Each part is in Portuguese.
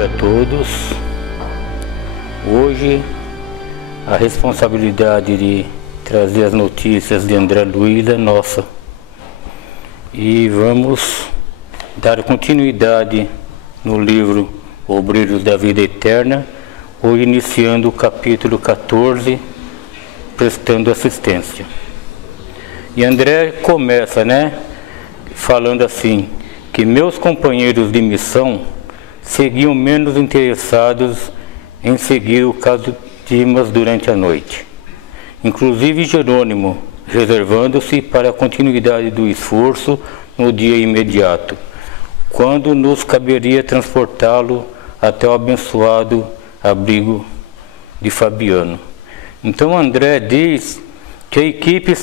dia a todos. Hoje a responsabilidade de trazer as notícias de André Luiz é nossa. E vamos dar continuidade no livro Obreiros da Vida Eterna, hoje iniciando o capítulo 14, prestando assistência. E André começa, falando assim, que meus companheiros de missão seguiam menos interessados em seguir o caso Dimas durante a noite. Inclusive Jerônimo, reservando-se para a continuidade do esforço no dia imediato, quando nos caberia transportá-lo até o abençoado abrigo de Fabiano. Então André diz que a equipe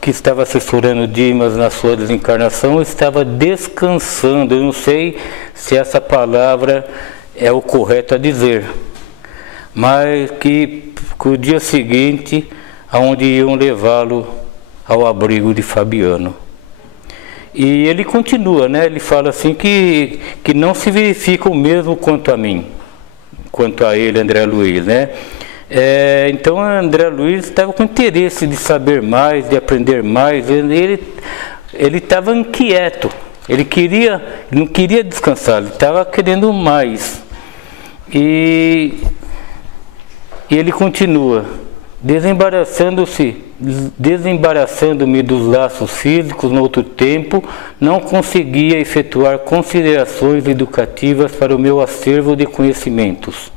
que estava assessorando Dimas na sua desencarnação estava descansando. Eu não sei se essa palavra é o correto a dizer, mas que o dia seguinte, aonde iam levá-lo ao abrigo de Fabiano. E ele continua, ele fala assim que não se verifica o mesmo quanto a mim, quanto a ele, André Luiz, Então André Luiz estava com interesse de saber mais, de aprender mais. Ele estava inquieto, ele não queria descansar, ele estava querendo mais. E ele continua: desembaraçando-me dos laços físicos no outro tempo, não conseguia efetuar considerações educativas para o meu acervo de conhecimentos.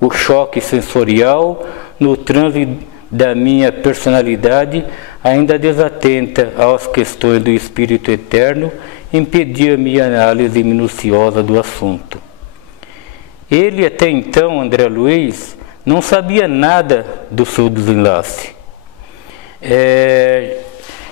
O choque sensorial no trânsito da minha personalidade, ainda desatenta às questões do Espírito Eterno, impedia minha análise minuciosa do assunto. Ele até então, André Luiz, não sabia nada do seu desenlace.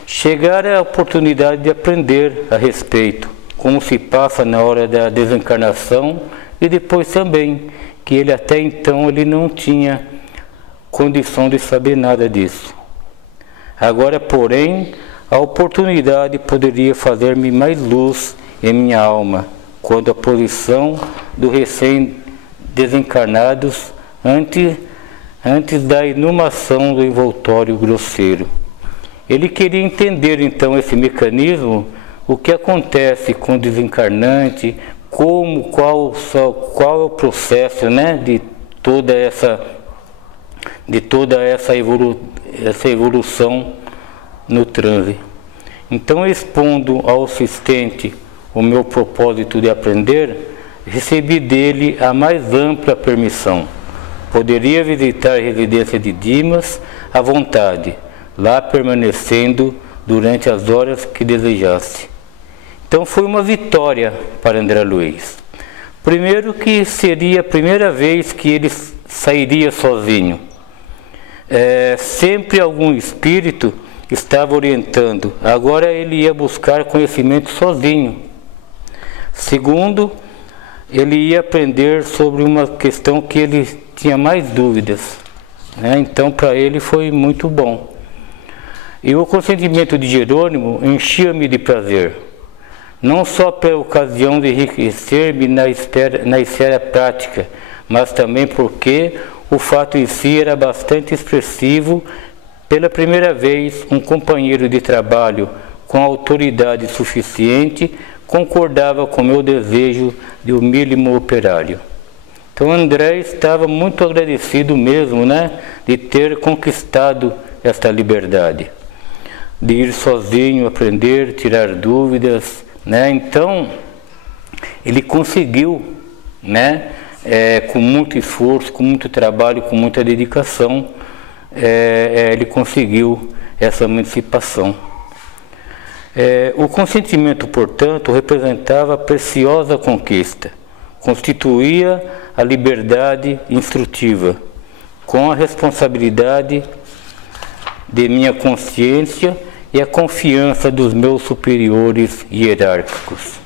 Chegara a oportunidade de aprender a respeito, como se passa na hora da desencarnação, e depois também, que ele até então ele não tinha condição de saber nada disso. Agora, porém, a oportunidade poderia fazer-me mais luz em minha alma, quando a posição dos recém-desencarnados antes da inumação do envoltório grosseiro. Ele queria entender então esse mecanismo, o que acontece com o desencarnante, qual é o processo de toda essa evolução no transe. Então, expondo ao assistente o meu propósito de aprender, recebi dele a mais ampla permissão. Poderia visitar a residência de Dimas à vontade, lá permanecendo durante as horas que desejasse. Então foi uma vitória para André Luiz. Primeiro, que seria a primeira vez que ele sairia sozinho. Sempre algum espírito estava orientando, agora ele ia buscar conhecimento sozinho. Segundo, ele ia aprender sobre uma questão que ele tinha mais dúvidas, Então para ele foi muito bom. E o consentimento de Jerônimo enchia-me de prazer, não só pela ocasião de enriquecer-me na esfera prática, mas também porque o fato em si era bastante expressivo. Pela primeira vez, um companheiro de trabalho com autoridade suficiente concordava com meu desejo de humílimo operário. Então André estava muito agradecido mesmo, de ter conquistado esta liberdade, de ir sozinho, aprender, tirar dúvidas, Então ele conseguiu, com muito esforço, com muito trabalho, com muita dedicação, ele conseguiu essa emancipação. O consentimento, portanto, representava a preciosa conquista, constituía a liberdade instrutiva, com a responsabilidade de minha consciência e a confiança dos meus superiores hierárquicos.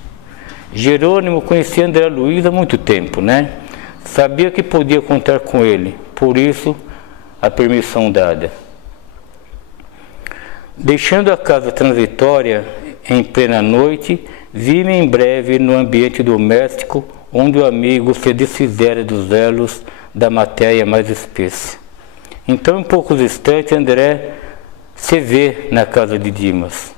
Jerônimo conhecia André Luiz há muito tempo, Sabia que podia contar com ele, por isso a permissão dada. Deixando a casa transitória em plena noite, vi-me em breve no ambiente doméstico, onde o amigo se desfizera dos elos da matéria mais espessa. Então, em poucos instantes, André se vê na casa de Dimas,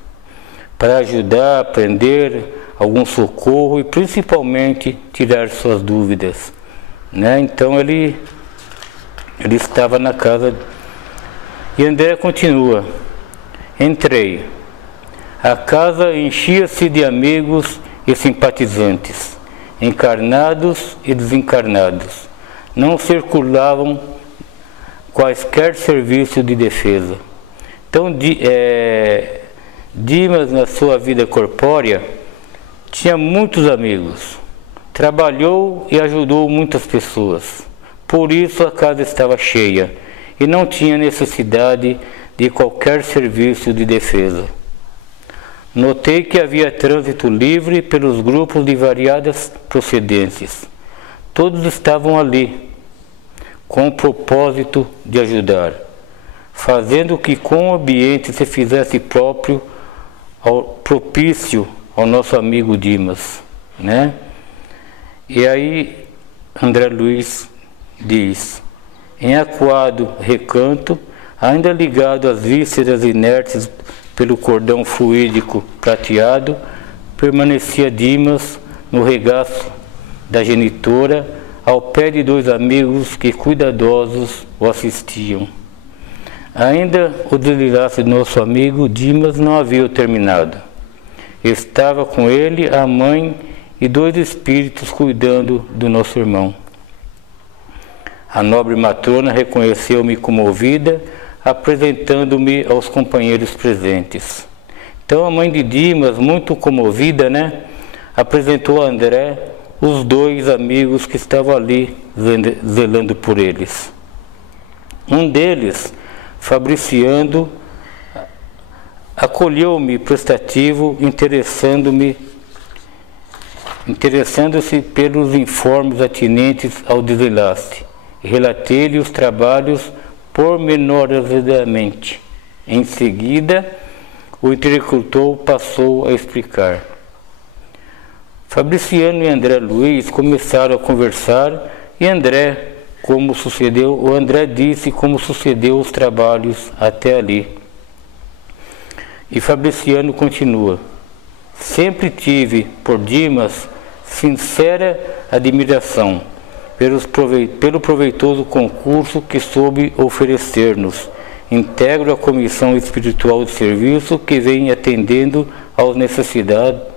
para ajudar, aprender algum socorro e principalmente tirar suas dúvidas, né? Então ele estava na casa e André continua: entrei. A casa enchia-se de amigos e simpatizantes, encarnados e desencarnados. Não circulavam quaisquer serviços de defesa. Então, Dimas, na sua vida corpórea, tinha muitos amigos, trabalhou e ajudou muitas pessoas. Por isso a casa estava cheia e não tinha necessidade de qualquer serviço de defesa. Notei que havia trânsito livre pelos grupos de variadas procedências. Todos estavam ali, com o propósito de ajudar, fazendo que com o ambiente se fizesse propício ao nosso amigo Dimas, né? E aí André Luiz diz: em acuado recanto, ainda ligado às vísceras inertes pelo cordão fluídico prateado, permanecia Dimas no regaço da genitora, ao pé de dois amigos que cuidadosos o assistiam. Ainda o deslilaço de nosso amigo Dimas não havia terminado. Estava com ele a mãe e dois espíritos cuidando do nosso irmão. A nobre matrona reconheceu-me comovida, apresentando-me aos companheiros presentes. Então a mãe de Dimas, muito comovida, né, apresentou a André os dois amigos que estavam ali zelando por eles. Um deles, Fabriciano, acolheu-me prestativo, interessando-se pelos informes atinentes ao deslilace. Relatei-lhe os trabalhos pormenorizadamente. Em seguida, o interlocutor passou a explicar. Fabriciano e André Luiz começaram a conversar e o André disse como sucedeu os trabalhos até ali. E Fabriciano continua: sempre tive por Dimas sincera admiração pelo proveitoso concurso que soube oferecer-nos. Integro a comissão espiritual de serviço que vem atendendo aos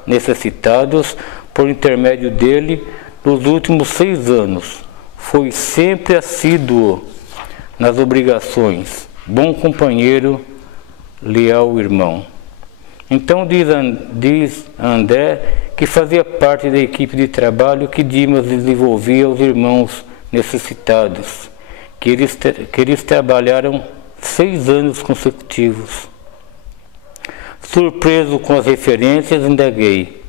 necessitados por intermédio dele nos últimos 6 anos. Foi sempre assíduo nas obrigações, bom companheiro, leal irmão. Então diz André que fazia parte da equipe de trabalho que Dimas desenvolvia aos irmãos necessitados, que eles trabalharam 6 anos consecutivos. Surpreso com as referências, indaguei: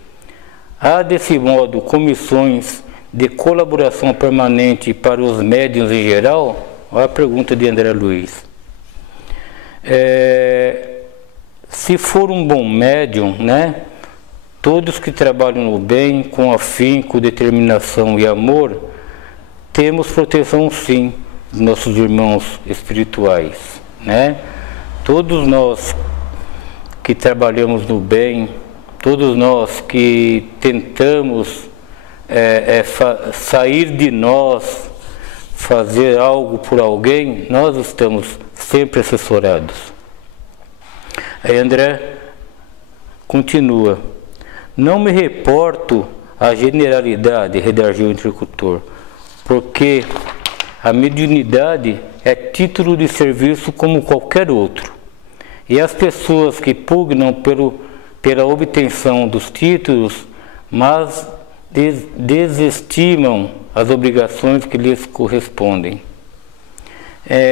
há desse modo comissões de colaboração permanente para os médiuns em geral? Olha a pergunta de André Luiz. Se for um bom médium, né, todos que trabalham no bem, com afinco, determinação e amor, temos proteção sim dos nossos irmãos espirituais, né? Todos nós que trabalhamos no bem, todos nós que tentamos sair de nós, fazer algo por alguém, nós estamos sempre assessorados. Aí André continua: não me reporto à generalidade, redarguiu o interlocutor, porque a mediunidade é título de serviço como qualquer outro. E as pessoas que pugnam pela obtenção dos títulos, mas desestimam as obrigações que lhes correspondem.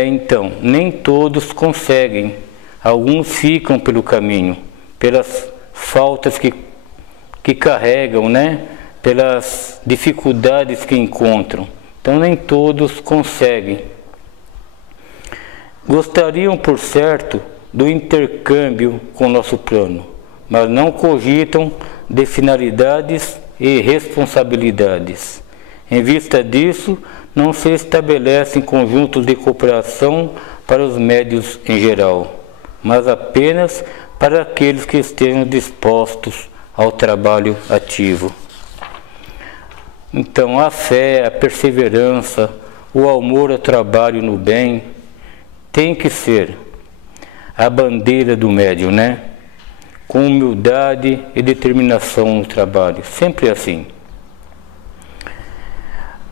Então, nem todos conseguem. Alguns ficam pelo caminho, pelas faltas que carregam, né? Pelas dificuldades que encontram. Então, nem todos conseguem. Gostariam, por certo, do intercâmbio com o nosso plano, mas não cogitam de finalidades e responsabilidades. Em vista disso, não se estabelecem conjuntos de cooperação para os médios em geral, mas apenas para aqueles que estejam dispostos ao trabalho ativo. Então, a fé, a perseverança, o amor ao trabalho no bem, tem que ser a bandeira do médium, né? Com humildade e determinação no trabalho, sempre assim.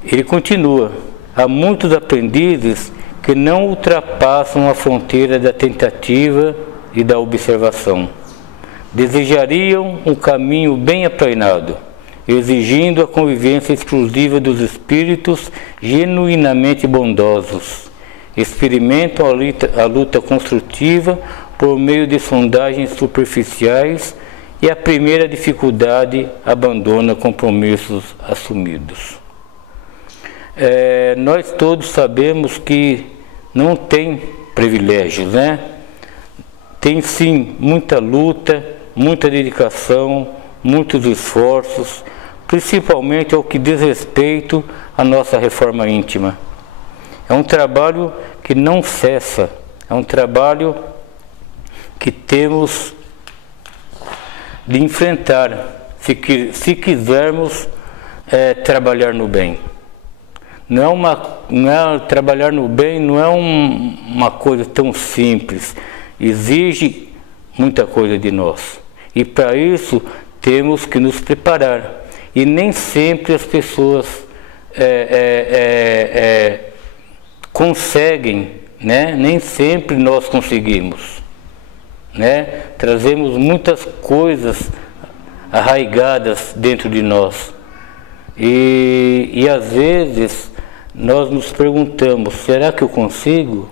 Ele continua: há muitos aprendizes que não ultrapassam a fronteira da tentativa e da observação. Desejariam um caminho bem aplainado, exigindo a convivência exclusiva dos espíritos genuinamente bondosos. Experimentam a luta construtiva por meio de sondagens superficiais e a primeira dificuldade abandona compromissos assumidos. Nós todos sabemos que não tem privilégios, né? Tem sim muita luta, muita dedicação, muitos esforços, principalmente ao que diz respeito à nossa reforma íntima. É um trabalho que não cessa, é um trabalho que temos de enfrentar, se quisermos trabalhar no bem. Trabalhar no bem não é uma coisa tão simples, exige muita coisa de nós. E para isso temos que nos preparar. E nem sempre as pessoas conseguem, né? Nem sempre nós conseguimos, né? Trazemos muitas coisas arraigadas dentro de nós. E às vezes nós nos perguntamos: será que eu consigo?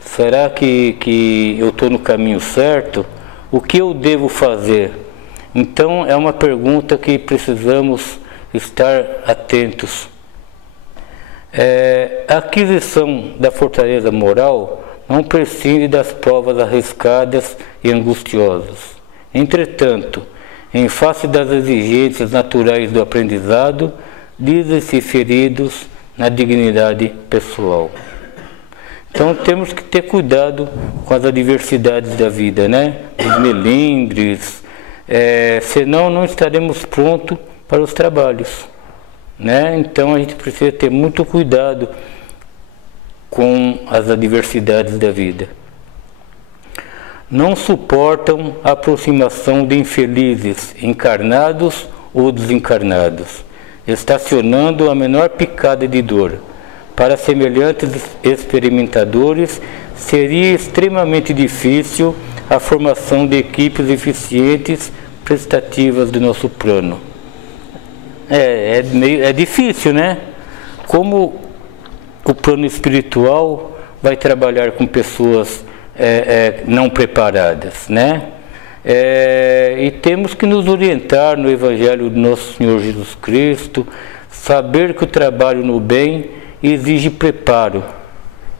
Será que eu estou no caminho certo? O que eu devo fazer? Então é uma pergunta que precisamos estar atentos. A aquisição da fortaleza moral não prescinde das provas arriscadas e angustiosas. Entretanto, em face das exigências naturais do aprendizado, dizem-se feridos na dignidade pessoal. Então temos que ter cuidado com as adversidades da vida, né? Os melindres, senão não estaremos prontos para os trabalhos, né? Então a gente precisa ter muito cuidado com as adversidades da vida. Não suportam a aproximação de infelizes, encarnados ou desencarnados, estacionando a menor picada de dor. Para semelhantes experimentadores, seria extremamente difícil a formação de equipes eficientes prestativas do nosso plano. É difícil, né? Como o plano espiritual vai trabalhar com pessoas não preparadas, né? E temos que nos orientar no Evangelho do Nosso Senhor Jesus Cristo, saber que o trabalho no bem exige preparo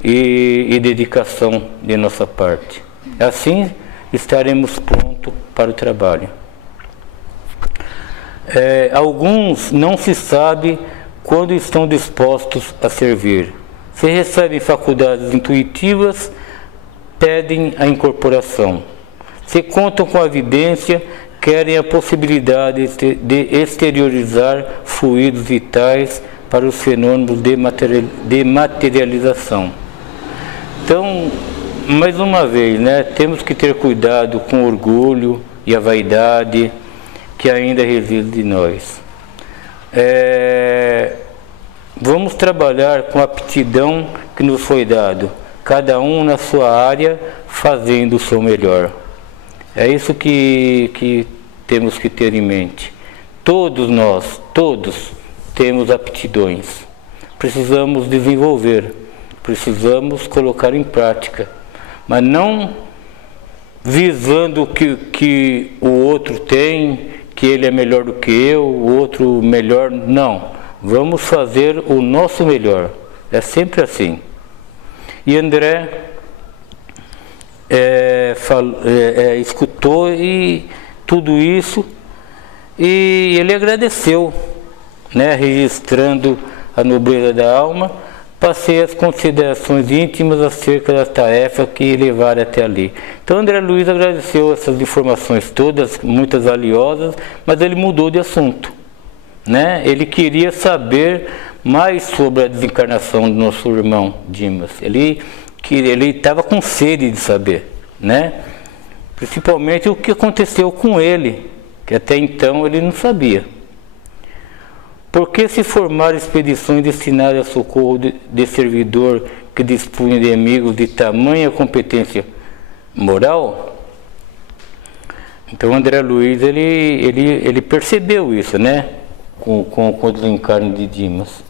e dedicação de nossa parte. Assim estaremos prontos para o trabalho. Alguns não se sabe quando estão dispostos a servir. Se recebem faculdades intuitivas, pedem a incorporação. Se contam com a evidência, querem a possibilidade de exteriorizar fluidos vitais para os fenômenos de materialização. Então, mais uma vez, né, temos que ter cuidado com o orgulho e a vaidade que ainda reside em nós. Vamos trabalhar com a aptidão que nos foi dado, cada um na sua área, fazendo o seu melhor. É isso que temos que ter em mente. Todos nós, temos aptidões. Precisamos desenvolver, precisamos colocar em prática, mas não visando que o outro tem, que ele é melhor do que eu, o outro melhor. Não, vamos fazer o nosso melhor. É sempre assim. E André escutou tudo isso e ele agradeceu, né, registrando a nobreza da alma, passei as considerações íntimas acerca da tarefa que levaram até ali. Então André Luiz agradeceu essas informações todas, muitas valiosas, mas ele mudou de assunto, né? Ele queria saber mais sobre a desencarnação do nosso irmão Dimas. Ele estava com sede de saber, né? Principalmente o que aconteceu com ele, que até então ele não sabia. Por que se formaram expedições destinadas a socorro de servidor que dispunha de amigos de tamanha competência moral? Então André Luiz ele percebeu isso, né? Com o desencarne de Dimas.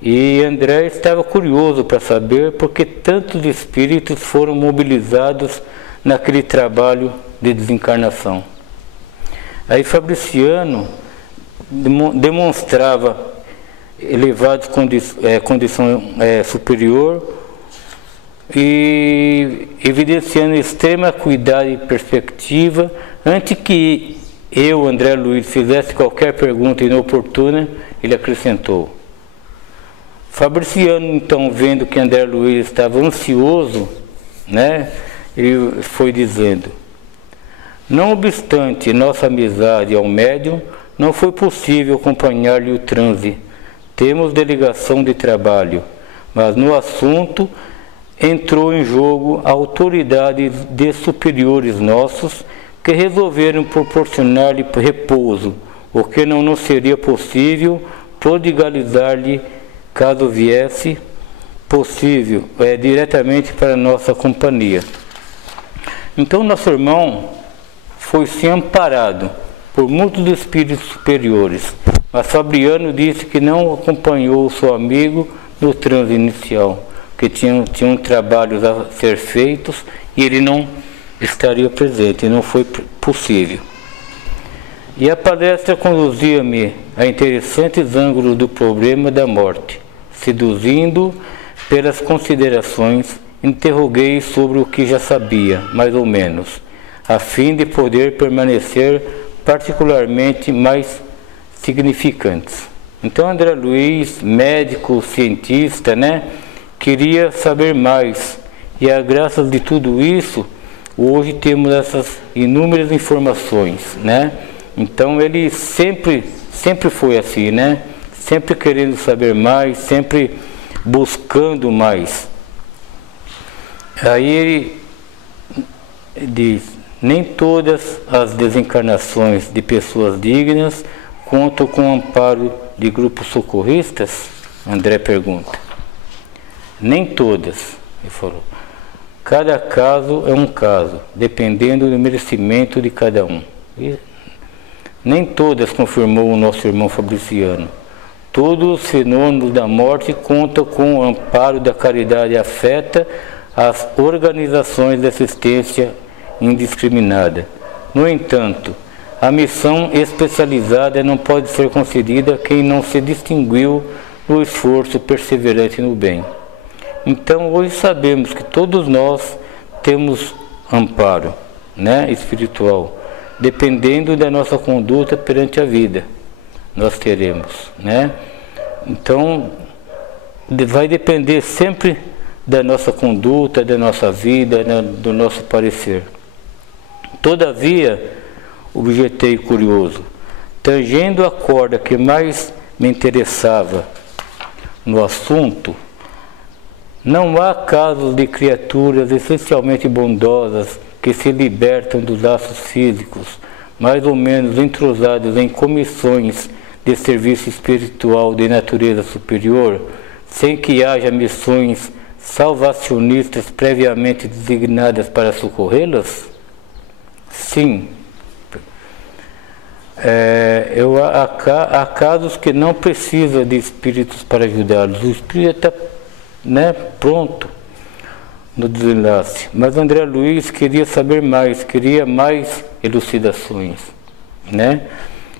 E André estava curioso para saber por que tantos espíritos foram mobilizados naquele trabalho de desencarnação. Aí Fabriciano demonstrava elevada condição superior e evidenciando extrema cuidado e perspectiva. Antes que eu, André Luiz, fizesse qualquer pergunta inoportuna, ele acrescentou. Fabriciano, então, vendo que André Luiz estava ansioso, né, ele foi dizendo: não obstante nossa amizade ao médium, não foi possível acompanhar-lhe o transe. Temos delegação de trabalho, mas no assunto entrou em jogo a autoridade de superiores nossos que resolveram proporcionar-lhe repouso, o que não nos seria possível prodigalizar-lhe caso viesse possível diretamente para nossa companhia. Então nosso irmão foi sim amparado por muitos espíritos superiores, mas Fabriano disse que não acompanhou o seu amigo no transe inicial, que tinham trabalhos a ser feitos e ele não estaria presente, não foi possível. E a palestra conduzia-me a interessantes ângulos do problema da morte. Seduzindo pelas considerações, interroguei sobre o que já sabia, mais ou menos, a fim de poder permanecer particularmente mais significantes. Então André Luiz, médico, cientista, né, queria saber mais, e a graças de tudo isso, hoje temos essas inúmeras informações, né? Então ele sempre foi assim, né? Sempre querendo saber mais, sempre buscando mais. Aí ele diz: nem todas as desencarnações de pessoas dignas contam com o amparo de grupos socorristas? André pergunta. Nem todas, ele falou. Cada caso é um caso, dependendo do merecimento de cada um. E nem todas, confirmou o nosso irmão Fabriciano. Todos os fenômenos da morte contam com o amparo da caridade e afeta as organizações de assistência indiscriminada. No entanto, a missão especializada não pode ser concedida a quem não se distinguiu no esforço perseverante no bem. Então, hoje sabemos que todos nós temos amparo, né, espiritual, dependendo da nossa conduta perante a vida. Nós teremos, né? Então, vai depender sempre da nossa conduta, da nossa vida, do nosso parecer. Todavia, objetei curioso, tangendo a corda que mais me interessava no assunto, não há casos de criaturas essencialmente bondosas que se libertam dos laços físicos, mais ou menos entrosados em comissões de serviço espiritual de natureza superior, sem que haja missões salvacionistas previamente designadas para socorrê-las? Sim. Há casos que não precisa de espíritos para ajudá-los. O espírito está, né, pronto no desenlace. Mas André Luiz queria saber mais, queria mais elucidações, né?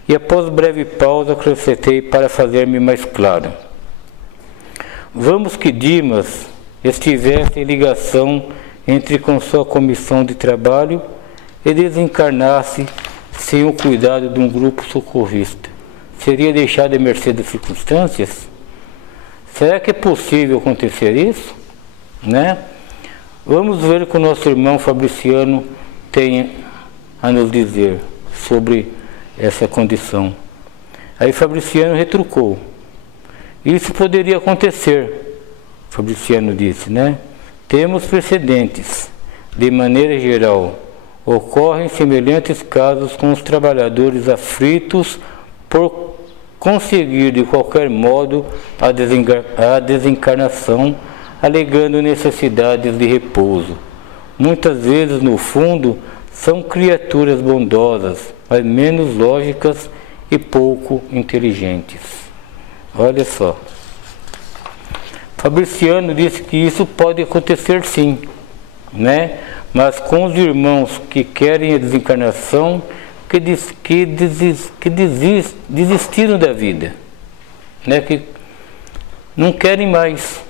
E após breve pausa acrescentei para fazer-me mais claro. Vamos que Dimas estivesse em ligação entre com sua comissão de trabalho e desencarnasse sem o cuidado de um grupo socorrista. Seria deixado à mercê das circunstâncias? Será que é possível acontecer isso? Né? Vamos ver o que o nosso irmão Fabriciano tem a nos dizer sobre essa condição. Aí Fabriciano retrucou. Isso poderia acontecer, Fabriciano disse, né? Temos precedentes. De maneira geral, ocorrem semelhantes casos com os trabalhadores aflitos por conseguir de qualquer modo a desencarnação, alegando necessidades de repouso. Muitas vezes, no fundo, são criaturas bondosas, mas menos lógicas e pouco inteligentes. Olha só. Fabriciano disse que isso pode acontecer sim, né? Mas com os irmãos que querem a desencarnação, que desistiram da vida, né? Que não querem mais,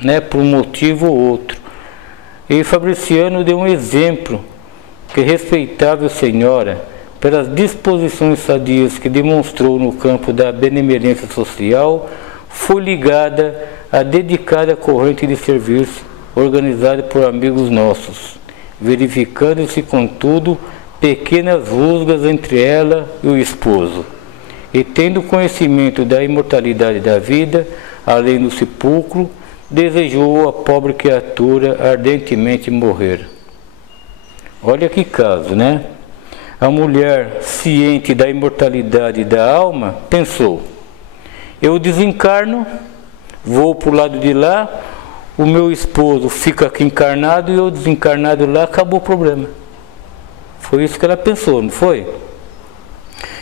né? Por um motivo ou outro. E Fabriciano deu um exemplo que respeitável senhora, pelas disposições sadias que demonstrou no campo da benemerência social, foi ligada à dedicada corrente de serviço organizada por amigos nossos, verificando-se, contudo, pequenas rusgas entre ela e o esposo. E tendo conhecimento da imortalidade da vida, além do sepulcro, desejou a pobre criatura ardentemente morrer. Olha que caso, né? A mulher, ciente da imortalidade da alma, pensou: eu desencarno, vou para o lado de lá, o meu esposo fica aqui encarnado e eu desencarnado lá, acabou o problema. Foi isso que ela pensou, não foi?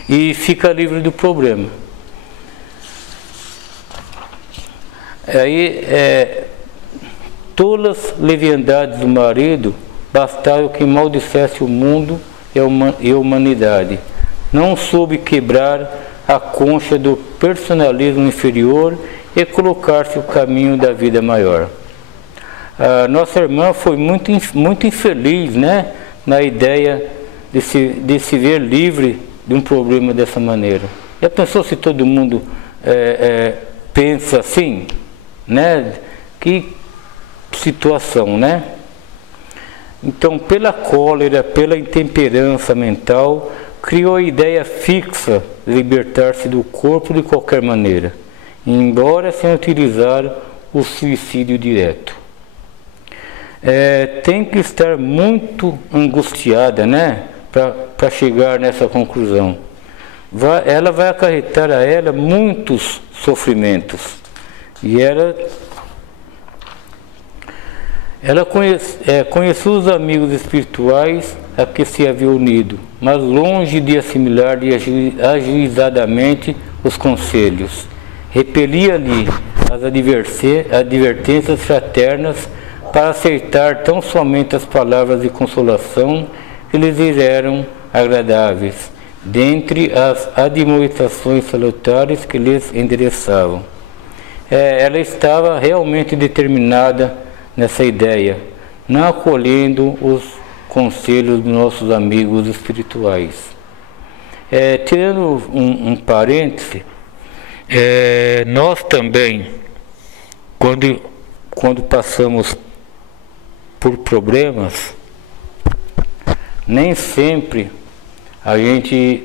E fica livre do problema. Aí, tolas leviandades do marido bastaram que maldissesse o mundo e a humanidade. Não soube quebrar a concha do personalismo inferior e colocar-se o caminho da vida maior. A nossa irmã foi muito infeliz, né, na ideia de se ver livre de um problema dessa maneira. Já pensou se todo mundo pensa assim, né? Que situação, né? Então, pela cólera, pela intemperança mental, criou a ideia fixa de libertar-se do corpo de qualquer maneira, embora sem utilizar o suicídio direto. Tem que estar muito angustiada, né, para chegar nessa conclusão. Ela vai acarretar a ela muitos sofrimentos. E ela conheceu os amigos espirituais a que se havia unido, mas longe de assimilar-lhe ajuizadamente os conselhos. Repelia-lhe as advertências fraternas para aceitar tão somente as palavras de consolação que lhes eram agradáveis, dentre as admoestações salutares que lhes endereçavam. Ela estava realmente determinada nessa ideia, não acolhendo os conselhos dos nossos amigos espirituais. Tirando um parêntese, nós também, quando passamos por problemas, nem sempre a gente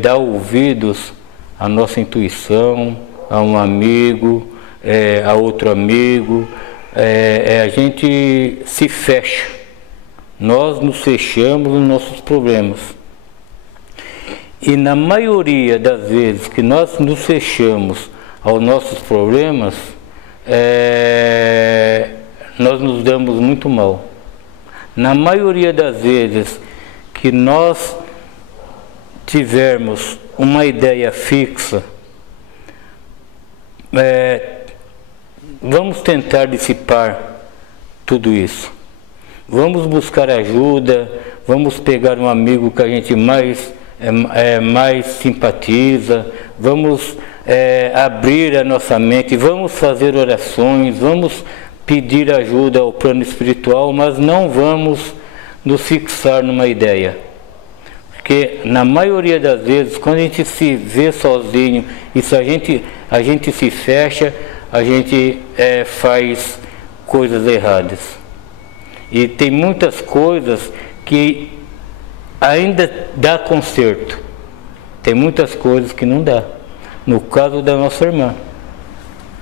dá ouvidos à nossa intuição, a um amigo, a outro amigo. A gente se fecha, nós nos fechamos nos nossos problemas. E na maioria das vezes que nós nos fechamos aos nossos problemas, nós nos damos muito mal. Na maioria das vezes que nós tivermos uma ideia fixa, vamos tentar dissipar tudo isso. Vamos buscar ajuda, vamos pegar um amigo que a gente mais simpatiza, vamos abrir a nossa mente, vamos fazer orações, vamos pedir ajuda ao plano espiritual, mas não vamos nos fixar numa ideia. Porque na maioria das vezes, quando a gente se vê sozinho, e se a gente a gente se fecha, a gente faz coisas erradas. E tem muitas coisas que ainda dá conserto. Tem muitas coisas que não dá. No caso da nossa irmã,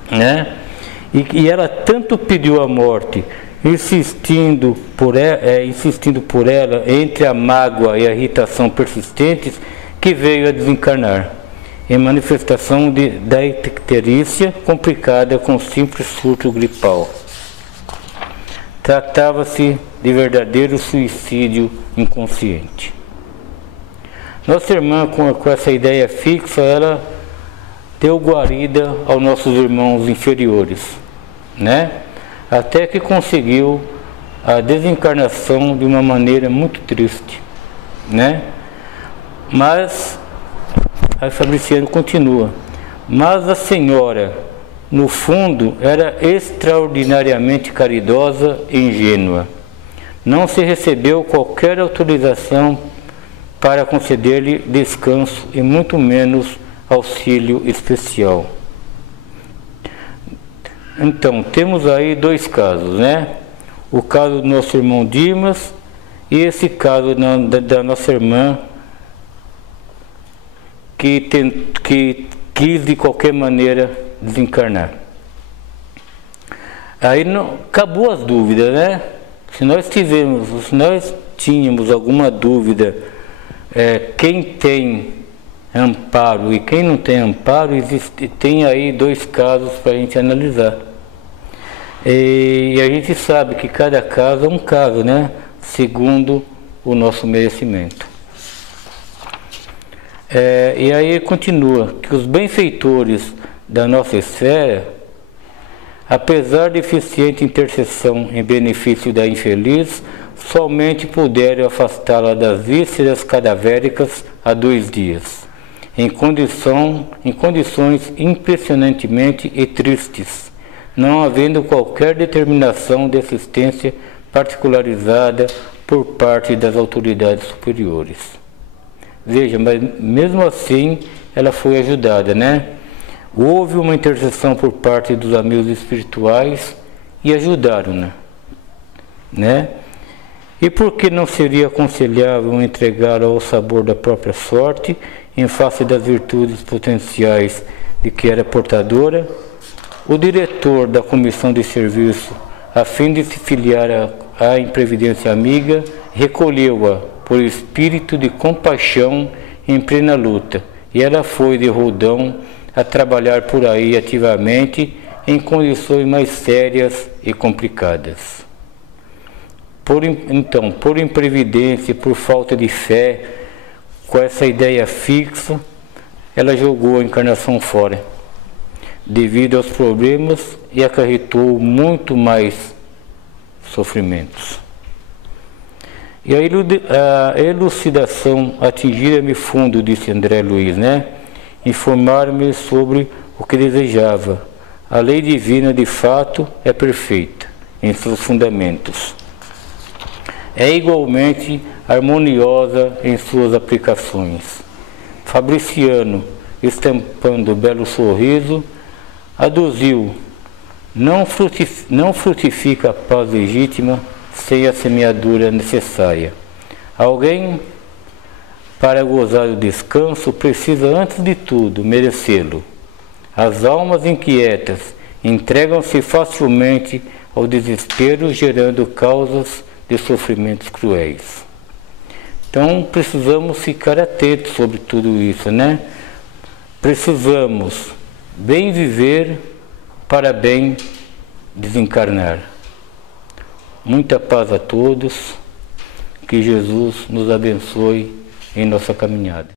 né? E ela tanto pediu a morte, insistindo por ela entre a mágoa e a irritação persistentes, que veio a desencarnar, em manifestação da icterícia complicada com simples surto gripal. Tratava-se de verdadeiro suicídio inconsciente. Nossa irmã, com essa ideia fixa, ela deu guarida aos nossos irmãos inferiores, né? Até que conseguiu a desencarnação de uma maneira muito triste, né? Mas a Fabriciano continua: mas a senhora, no fundo, era extraordinariamente caridosa e ingênua. Não se recebeu qualquer autorização para conceder-lhe descanso e muito menos auxílio especial. Então, temos aí dois casos, né? O caso do nosso irmão Dimas e esse caso da nossa irmã que quis de qualquer maneira desencarnar. Aí acabou as dúvidas, né? Se nós tínhamos alguma dúvida, quem tem amparo e quem não tem amparo, tem aí dois casos para a gente analisar. E a gente sabe que cada caso é um caso, né? Segundo o nosso merecimento. E aí continua que os benfeitores da nossa esfera, apesar de eficiente intercessão em benefício da infeliz, somente puderam afastá-la das vísceras cadavéricas há 2 dias, em condições impressionantemente e tristes, não havendo qualquer determinação de assistência particularizada por parte das autoridades superiores. Veja, mas mesmo assim ela foi ajudada, né? Houve uma intercessão por parte dos amigos espirituais e ajudaram-na, né? E por que não seria aconselhável entregar ao sabor da própria sorte, em face das virtudes potenciais de que era portadora? O diretor da comissão de serviço, a fim de se filiar à Imprevidência Amiga, recolheu-a por espírito de compaixão em plena luta, e ela foi de roldão a trabalhar por aí ativamente em condições mais sérias e complicadas. Por imprevidência e por falta de fé, com essa ideia fixa, ela jogou a encarnação fora, devido aos problemas, e acarretou muito mais sofrimentos. E a elucidação atingira-me fundo, disse André Luiz, né? Informar-me sobre o que desejava. A lei divina, de fato, é perfeita em seus fundamentos. É igualmente harmoniosa em suas aplicações. Fabriciano, estampando o belo sorriso, aduziu: não frutifica a paz legítima sem a semeadura necessária. Alguém, para gozar do descanso, precisa antes de tudo merecê-lo. As almas inquietas entregam-se facilmente ao desespero, gerando causas de sofrimentos cruéis. Então precisamos ficar atentos sobre tudo isso, né? Precisamos bem viver para bem desencarnar. Muita paz a todos, que Jesus nos abençoe em nossa caminhada.